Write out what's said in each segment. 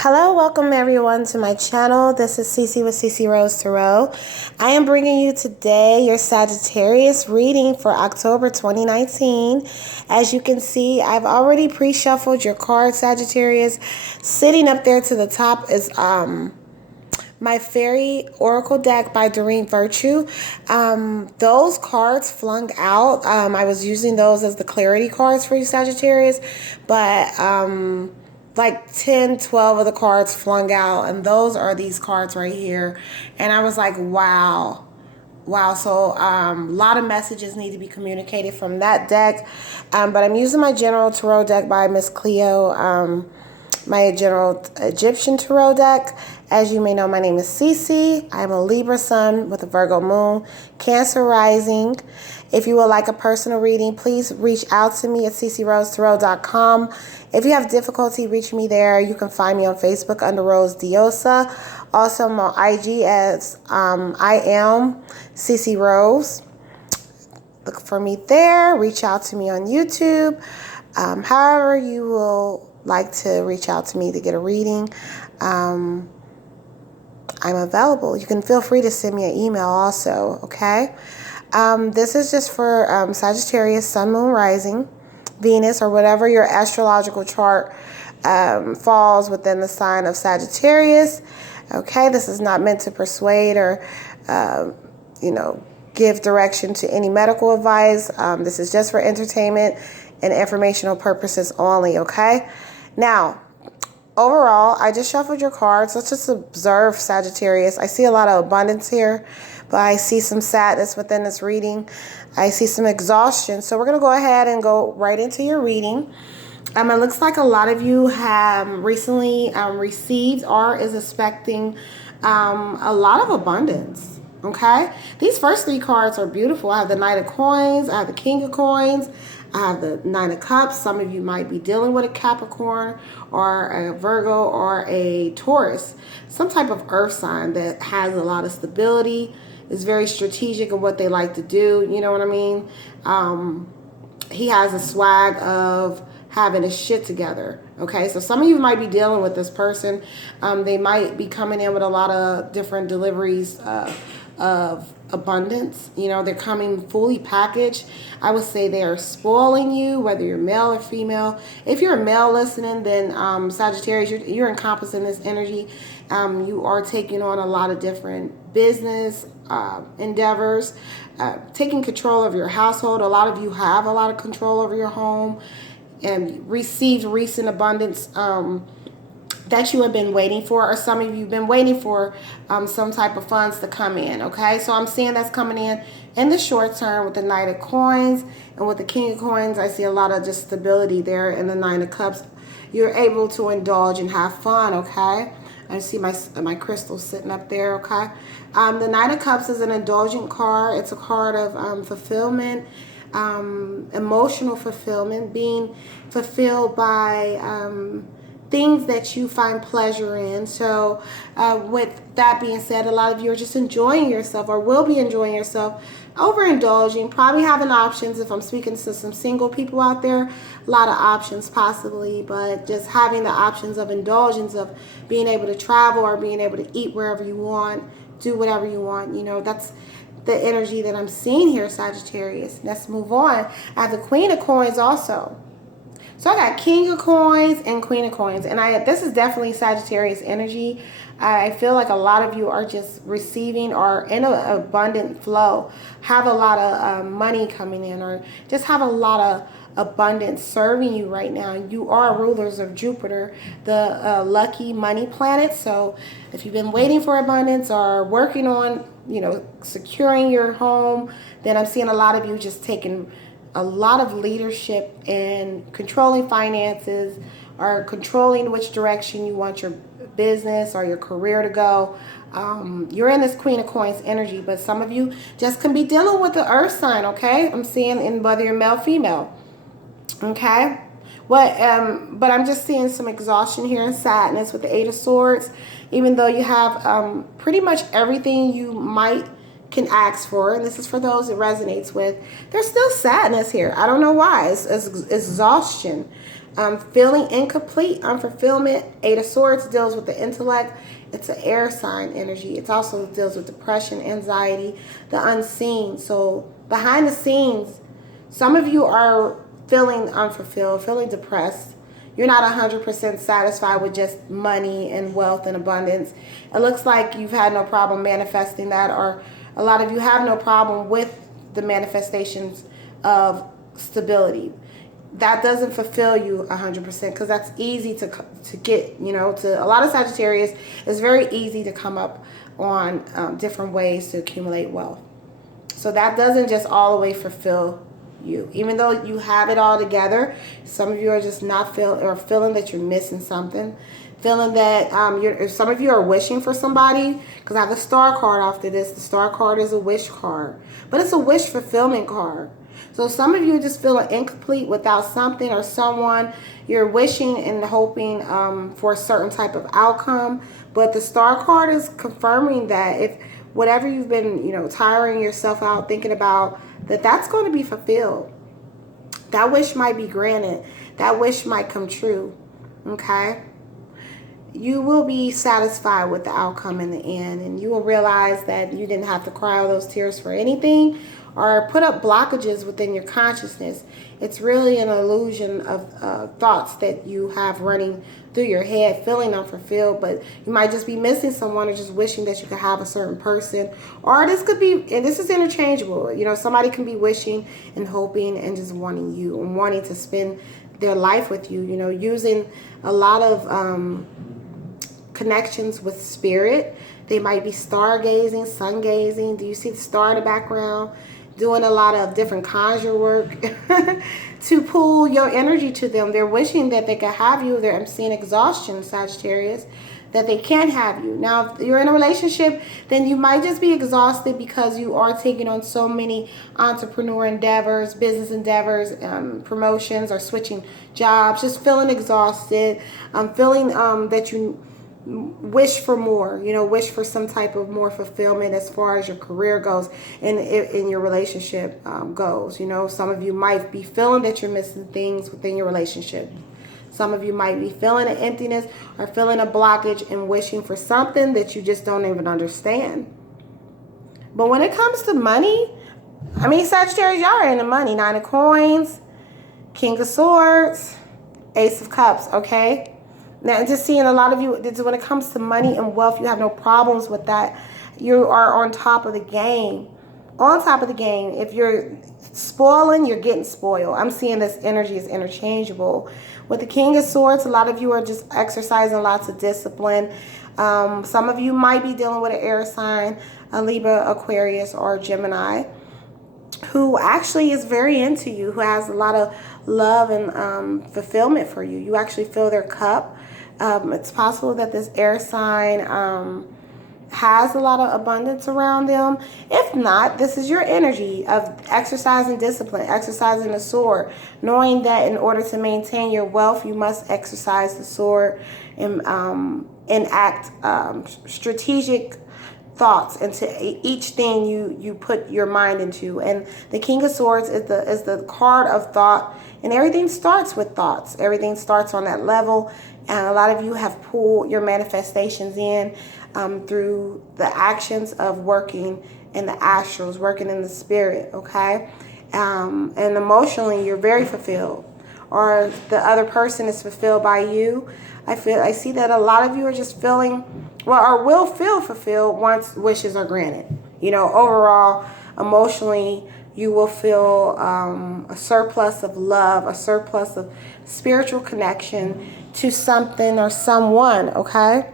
Hello, welcome everyone to my channel. This is Cece with Cece Rose Tarot. I am bringing you today your Sagittarius reading for October 2019. As you can see, I've already pre-shuffled your card, Sagittarius. Sitting up there to the top is my Fairy Oracle deck by Doreen Virtue. Those cards flung out. I was using those as the clarity cards for you, Sagittarius, but like 10, 12 of the cards flung out, and those are these cards right here. And I was like, wow. So a lot of messages need to be communicated from that deck. But I'm using my General Tarot deck by Miss Cleo, my General Egyptian Tarot deck. As you may know, my name is Cece. I'm a Libra sun with a Virgo moon, Cancer rising. If you would like a personal reading, please reach out to me at ccerosetarot.com. If you have difficulty reaching me there, you can find me on Facebook under Rose DIOSA. Also, I'm on IG as I am Cece Rose. Look for me there. Reach out to me on YouTube. However you will like to reach out to me to get a reading, I'm available. You can feel free to send me an email also, okay? This is just for Sagittarius, Sun, Moon, Rising, Venus, or whatever your astrological chart falls within the sign of Sagittarius. Okay, this is not meant to persuade or, give direction to any medical advice. This is just for entertainment and informational purposes only, okay? Now, overall, I just shuffled your cards. Let's just observe Sagittarius. I see a lot of abundance here, but I see some sadness within this reading. I see some exhaustion. So we're going to go ahead and go right into your reading. It looks like a lot of you have recently received or is expecting a lot of abundance. Okay? These first three cards are beautiful. I have the Knight of Coins. I have the King of Coins. I have the Nine of Cups. Some of you might be dealing with a Capricorn or a Virgo or a Taurus. Some type of earth sign that has a lot of stability, is very strategic in what they like to do. You know what I mean? He has a swag of having his shit together. Okay, so some of you might be dealing with this person. They might be coming in with a lot of different deliveries of abundance. You know, they're coming fully packaged. I would say they are spoiling you, whether you're male or female. If you're a male listening, then Sagittarius, you're encompassing this energy. You are taking on a lot of different business endeavors, taking control of your household. A lot of you have a lot of control over your home and received recent abundance that you have been waiting for, or some of you have been waiting for some type of funds to come in, okay? So I'm seeing that's coming in the short term with the Knight of Coins, and with the King of Coins, I see a lot of just stability there, and the Nine of Cups. You're able to indulge and have fun, okay? I see my crystals sitting up there, okay? The Nine of Cups is an indulgent card. It's a card of fulfillment, emotional fulfillment, being fulfilled by things that you find pleasure in. So with that being said, a lot of you are just enjoying yourself, or will be enjoying yourself, overindulging, probably having options. If I'm speaking to some single people out there, a lot of options possibly, but just having the options of indulgence, of being able to travel or being able to eat wherever you want, do whatever you want. You know, that's the energy that I'm seeing here, Sagittarius. Let's move on. I have the Queen of Coins also. So I got King of Coins and Queen of Coins, and this is definitely Sagittarius energy. I feel like a lot of you are just receiving or in an abundant flow, have a lot of money coming in, or just have a lot of abundance serving you right now. You are rulers of Jupiter, the lucky money planet. So if you've been waiting for abundance or working on, securing your home, then I'm seeing a lot of you just taking a lot of leadership in controlling finances, or controlling which direction you want your business or your career to go. You're in this Queen of Coins energy, but some of you just can be dealing with the earth sign, okay? I'm seeing in whether you're male, female, okay? But I'm just seeing some exhaustion here and sadness with the Eight of Swords, even though you have pretty much everything you can ask for, and this is for those it resonates with. There's still sadness here. I don't know why. It's exhaustion. Feeling incomplete, unfulfillment. Eight of Swords deals with the intellect. It's an air sign energy. It also deals with depression, anxiety, the unseen. So behind the scenes, some of you are feeling unfulfilled, feeling depressed. You're not 100% satisfied with just money and wealth and abundance. It looks like you've had no problem manifesting that, or a lot of you have no problem with the manifestations of stability. That doesn't fulfill you 100% because that's easy to get, you know, to a lot of Sagittarius. It's very easy to come up on different ways to accumulate wealth. So that doesn't just all the way fulfill you. Even though you have it all together, some of you are just not feeling that you're missing something. Feeling that some of you are wishing for somebody, because I have the Star card after this. The Star card is a wish card, but it's a wish fulfillment card. So some of you are just feeling incomplete without something or someone. You're wishing and hoping for a certain type of outcome, but the Star card is confirming that if whatever you've been, you know, tiring yourself out thinking about, that's going to be fulfilled. That wish might be granted. That wish might come true. Okay? You will be satisfied with the outcome in the end, and you will realize that you didn't have to cry all those tears for anything or put up blockages within your consciousness. It's really an illusion of thoughts that you have running through your head, feeling unfulfilled, but you might just be missing someone or just wishing that you could have a certain person. Or this could be, and this is interchangeable, you know, somebody can be wishing and hoping and just wanting you and wanting to spend their life with you, you know, using a lot of connections with spirit. They might be stargazing, sun gazing. Do you see the star in the background? Doing a lot of different conjure work to pull your energy to them. They're wishing that they could have you. I'm seeing exhaustion, Sagittarius, that they can't have you. Now, if you're in a relationship, then you might just be exhausted because you are taking on so many entrepreneur endeavors, business endeavors, promotions, or switching jobs, just feeling exhausted, feeling that you wish for more, you know, wish for some type of more fulfillment as far as your career goes and in your relationship goes. You know, some of you might be feeling that you're missing things within your relationship. Some of you might be feeling an emptiness or feeling a blockage and wishing for something that you just don't even understand. But when it comes to money, I mean, Sagittarius, y'all are into money. Nine of Coins, King of Swords, Ace of Cups, okay? Now, just seeing a lot of you, when it comes to money and wealth, you have no problems with that. You are on top of the game. On top of the game. If you're spoiling, you're getting spoiled. I'm seeing this energy is interchangeable. With the King of Swords, a lot of you are just exercising lots of discipline. Some of you might be dealing with an air sign, a Libra, Aquarius, or Gemini, who actually is very into you, who has a lot of love and fulfillment for you. You actually fill their cup. It's possible that this air sign has a lot of abundance around them. If not, this is your energy of exercising discipline, exercising the sword, knowing that in order to maintain your wealth, you must exercise the sword and enact strategic thoughts into each thing you put your mind into. And the King of Swords is the card of thought, and everything starts with thoughts. Everything starts on that level, and a lot of you have pulled your manifestations in through the actions of working in the astrals, working in the spirit, okay? And emotionally, you're very fulfilled, or the other person is fulfilled by you. I see that a lot of you are just feeling, well, or will feel fulfilled once wishes are granted. You know, overall, emotionally, you will feel a surplus of love, a surplus of spiritual connection to something or someone, okay?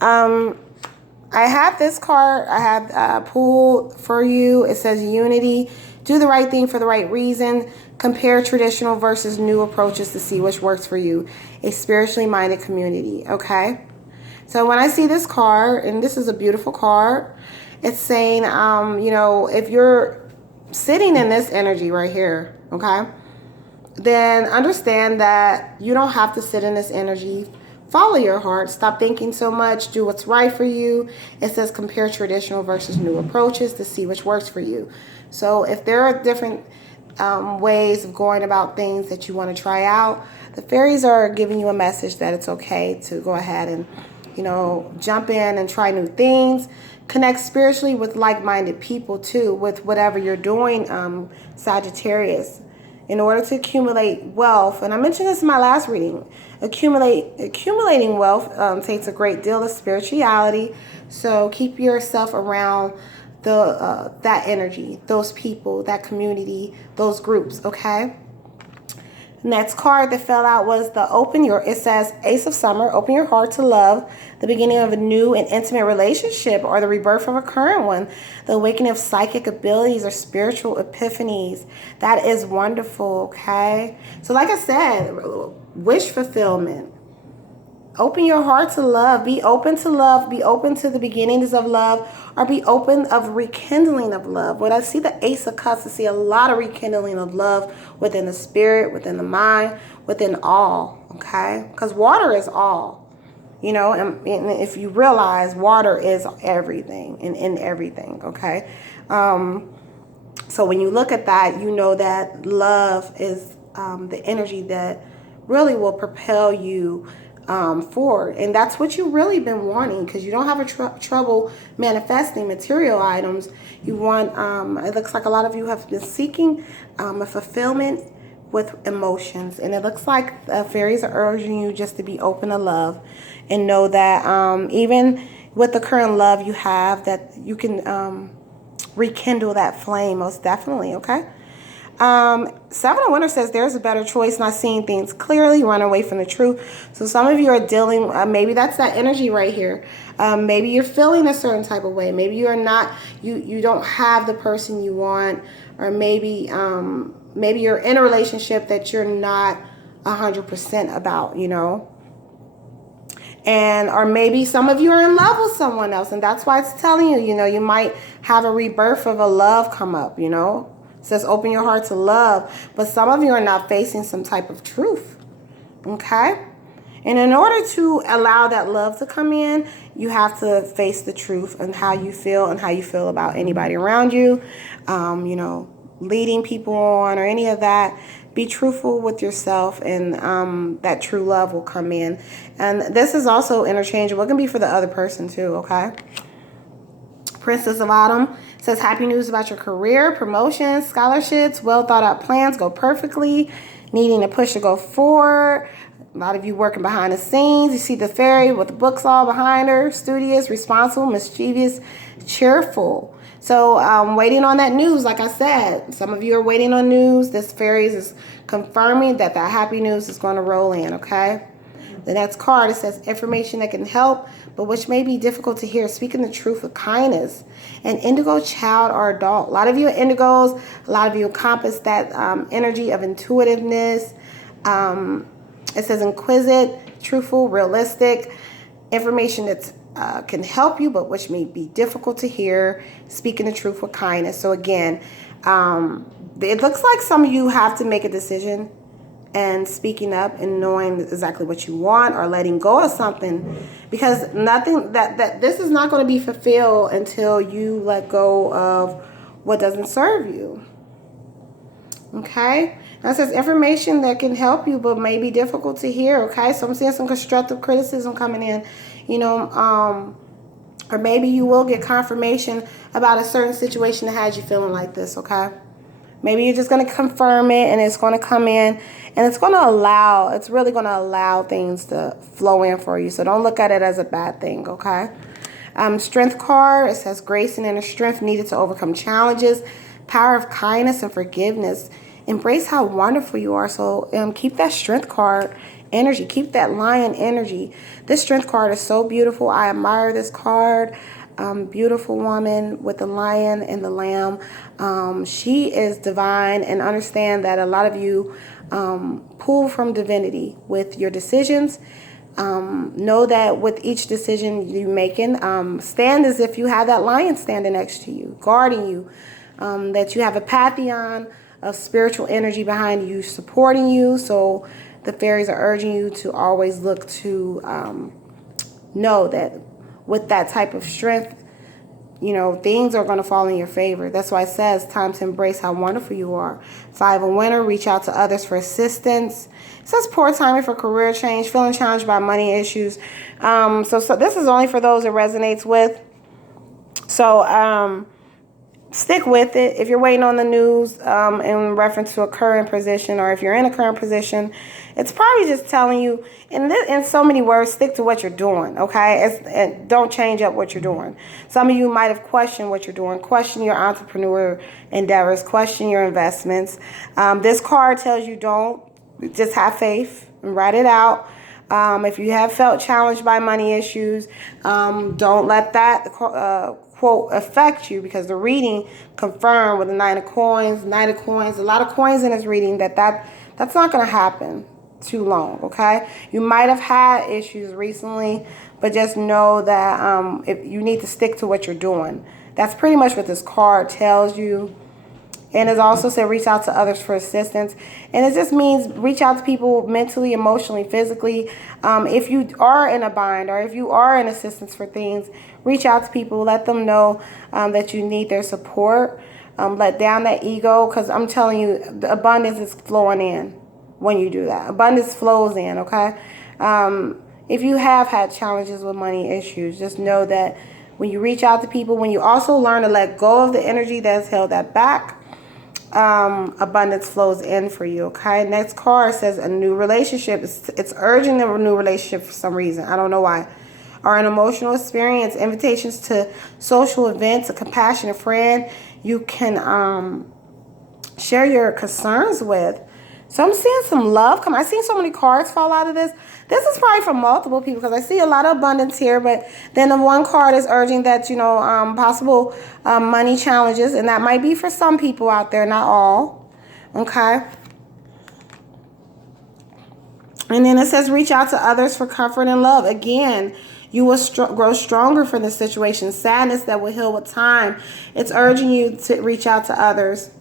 I have this card I have pulled for you. It says unity. Do the right thing for the right reason. Compare traditional versus new approaches to see which works for you. A spiritually minded community, okay? So when I see this card, and this is a beautiful card, it's saying, you know, if you're sitting in this energy right here, okay, then understand that you don't have to sit in this energy. Follow your heart. Stop thinking so much. Do what's right for you. It says compare traditional versus new approaches to see which works for you. So if there are different ways of going about things that you want to try out, the fairies are giving you a message that it's okay to go ahead and, you know, jump in and try new things. Connect spiritually with like-minded people too, with whatever you're doing, Sagittarius. In order to accumulate wealth, and I mentioned this in my last reading, accumulating wealth takes a great deal of spirituality. So keep yourself around that energy, those people, that community, those groups, okay? Next card that fell out was it says Ace of Summer, open your heart to love, the beginning of a new and intimate relationship or the rebirth of a current one, the awakening of psychic abilities or spiritual epiphanies. That is wonderful, okay? So like I said, wish fulfillment. Open your heart to love. Be open to love. Be open to the beginnings of love, or be open of rekindling of love. When I see the Ace of Cups, I see a lot of rekindling of love within the spirit, within the mind, within all, okay? Because water is all, you know, and if you realize water is everything and in everything, okay? So when you look at that, you know that love is the energy that really will propel you forward, and that's what you've really been wanting, because you don't have a trouble manifesting material items. You want it looks like a lot of you have been seeking a fulfillment with emotions, and it looks like the fairies are urging you just to be open to love and know that even with the current love you have, that you can rekindle that flame, most definitely, okay? Seven of Winter says there's a better choice, not seeing things clearly, run away from the truth. So some of you are dealing, maybe that's that energy right here. Maybe you're feeling a certain type of way. Maybe you're not, you don't have the person you want, or maybe you're in a relationship that you're not 100% about, you know. And or maybe some of you are in love with someone else, and that's why it's telling you, you know, you might have a rebirth of a love come up, you know. It says open your heart to love, but some of you are not facing some type of truth, okay? And in order to allow that love to come in, you have to face the truth and how you feel about anybody around you, you know, leading people on or any of that. Be truthful with yourself, and that true love will come in. And this is also interchangeable. It can be for the other person too, okay? Princess of Autumn says happy news about your career, promotions, scholarships, well thought out plans go perfectly, needing a push to go forward. A lot of you working behind the scenes. You see the fairy with the books all behind her, studious, responsible, mischievous, cheerful. So waiting on that news, like I said, some of you are waiting on news. This fairy is confirming that that happy news is going to roll in, okay? The next card, it says information that can help, but which may be difficult to hear. Speaking the truth with kindness. An indigo child or adult. A lot of you are indigos. A lot of you encompass that energy of intuitiveness. It says inquisitive, truthful, realistic. Information that can help you, but which may be difficult to hear. Speaking the truth with kindness. So again, it looks like some of you have to make a decision, and speaking up and knowing exactly what you want, or letting go of something, because nothing that this is not going to be fulfilled until you let go of what doesn't serve you. Okay, now it says information that can help you but may be difficult to hear. Okay, so I'm seeing some constructive criticism coming in, you know, or maybe you will get confirmation about a certain situation that has you feeling like this. Okay, maybe you're just going to confirm it, and it's going to come in, and it's really going to allow things to flow in for you. So don't look at it as a bad thing, okay? Strength card, it says grace and inner strength needed to overcome challenges, power of kindness and forgiveness. Embrace how wonderful you are. So keep that strength card energy. Keep that lion energy. This strength card is so beautiful. I admire this card. Beautiful woman with the lion and the lamb. She is divine, and understand that a lot of you pull from divinity with your decisions. Know that with each decision you making, stand as if you have that lion standing next to you, guarding you, that you have a pantheon of spiritual energy behind you, supporting you. So the fairies are urging you to always look to know that with that type of strength, you know, things are going to fall in your favor. That's why it says time to embrace how wonderful you are. 5, a winner, reach out to others for assistance. It says poor timing for career change, feeling challenged by money issues. So this is only for those it resonates with. So stick with it. If you're waiting on the news in reference to a current position, or if you're in a current position, it's probably just telling you, in so many words, stick to what you're doing, okay? And don't change up what you're doing. Some of you might have questioned what you're doing, question your entrepreneur endeavors, question your investments. This card tells you don't, just have faith and write it out. If you have felt challenged by money issues, don't let that quote affect you, because the reading confirmed with the 9 of coins, a lot of coins in this reading, that's not going to happen too long, okay? You might have had issues recently, but just know that if you need to stick to what you're doing. That's pretty much what this card tells you. And it also said reach out to others for assistance. And it just means reach out to people mentally, emotionally, physically. If you are in a bind, or if you are in assistance for things, reach out to people. Let them know that you need their support. Let down that ego, because I'm telling you, the abundance is flowing in when you do that. Abundance flows in, okay? If you have had challenges with money issues, just know that when you reach out to people, when you also learn to let go of the energy that's held that back, abundance flows in for you, okay? Next card says a new relationship. It's urging a new relationship for some reason. I don't know why. Or an emotional experience, invitations to social events, a compassionate friend you can share your concerns with. So I'm seeing some love come. I've seen so many cards fall out of this. This is probably for multiple people, because I see a lot of abundance here. But then the one card is urging that, you know, possible money challenges. And that might be for some people out there, not all. Okay. And then it says reach out to others for comfort and love. Again, you will grow stronger from this situation. Sadness that will heal with time. It's urging you to reach out to others.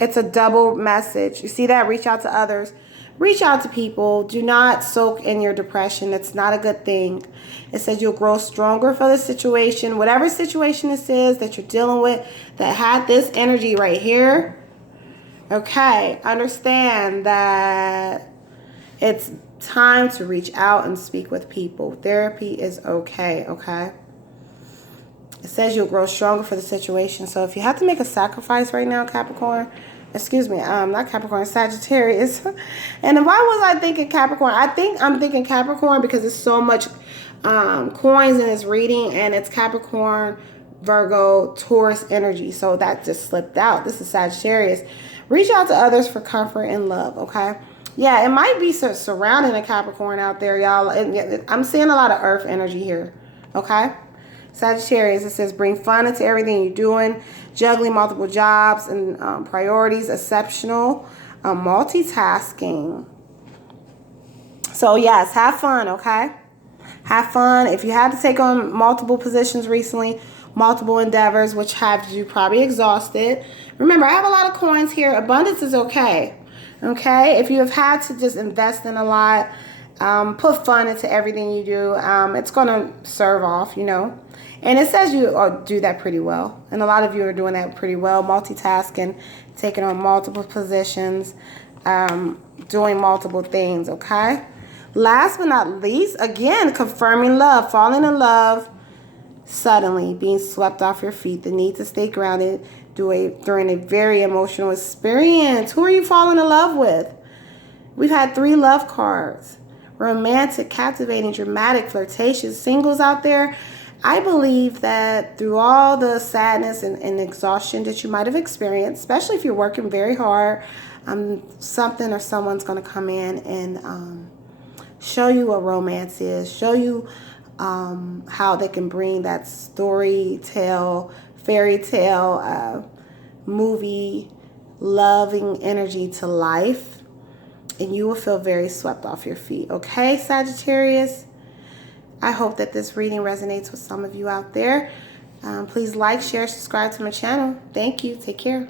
It's a double message. You see that? Reach out to others. Reach out to people. Do not soak in your depression. It's not a good thing. It says you'll grow stronger for the situation. Whatever situation this is that you're dealing with that had this energy right here. Okay. Understand that it's time to reach out and speak with people. Therapy is okay. Okay. It says you'll grow stronger for the situation. So if you have to make a sacrifice right now, Capricorn, excuse me, not Capricorn, Sagittarius. And why was I thinking Capricorn? I'm thinking Capricorn because there's so much coins in this reading, and it's Capricorn, Virgo, Taurus energy. So that just slipped out. This is Sagittarius. Reach out to others for comfort and love, okay? Yeah, it might be surrounding a Capricorn out there, y'all. I'm seeing a lot of earth energy here, okay? Sagittarius, it says bring fun into everything you're doing, juggling multiple jobs and priorities, exceptional, multitasking. So yes, have fun, okay? Have fun. If you had to take on multiple positions recently, multiple endeavors, which have you probably exhausted. Remember, I have a lot of coins here. Abundance is okay, okay? If you have had to just invest in a lot, put fun into everything you do, it's going to serve off, you know. And it says you do that pretty well. And a lot of you are doing that pretty well. Multitasking, taking on multiple positions, doing multiple things, okay? Last but not least, again, confirming love, falling in love suddenly, being swept off your feet, the need to stay grounded during a very emotional experience. Who are you falling in love with? We've had 3 love cards. Romantic, captivating, dramatic, flirtatious. Singles out there, I believe that through all the sadness and exhaustion that you might have experienced, especially if you're working very hard, something or someone's going to come in and show you what romance is, show you how they can bring that fairy tale, movie, loving energy to life. And you will feel very swept off your feet. Okay, Sagittarius? I hope that this reading resonates with some of you out there. Please like, share, subscribe to my channel. Thank you. Take care.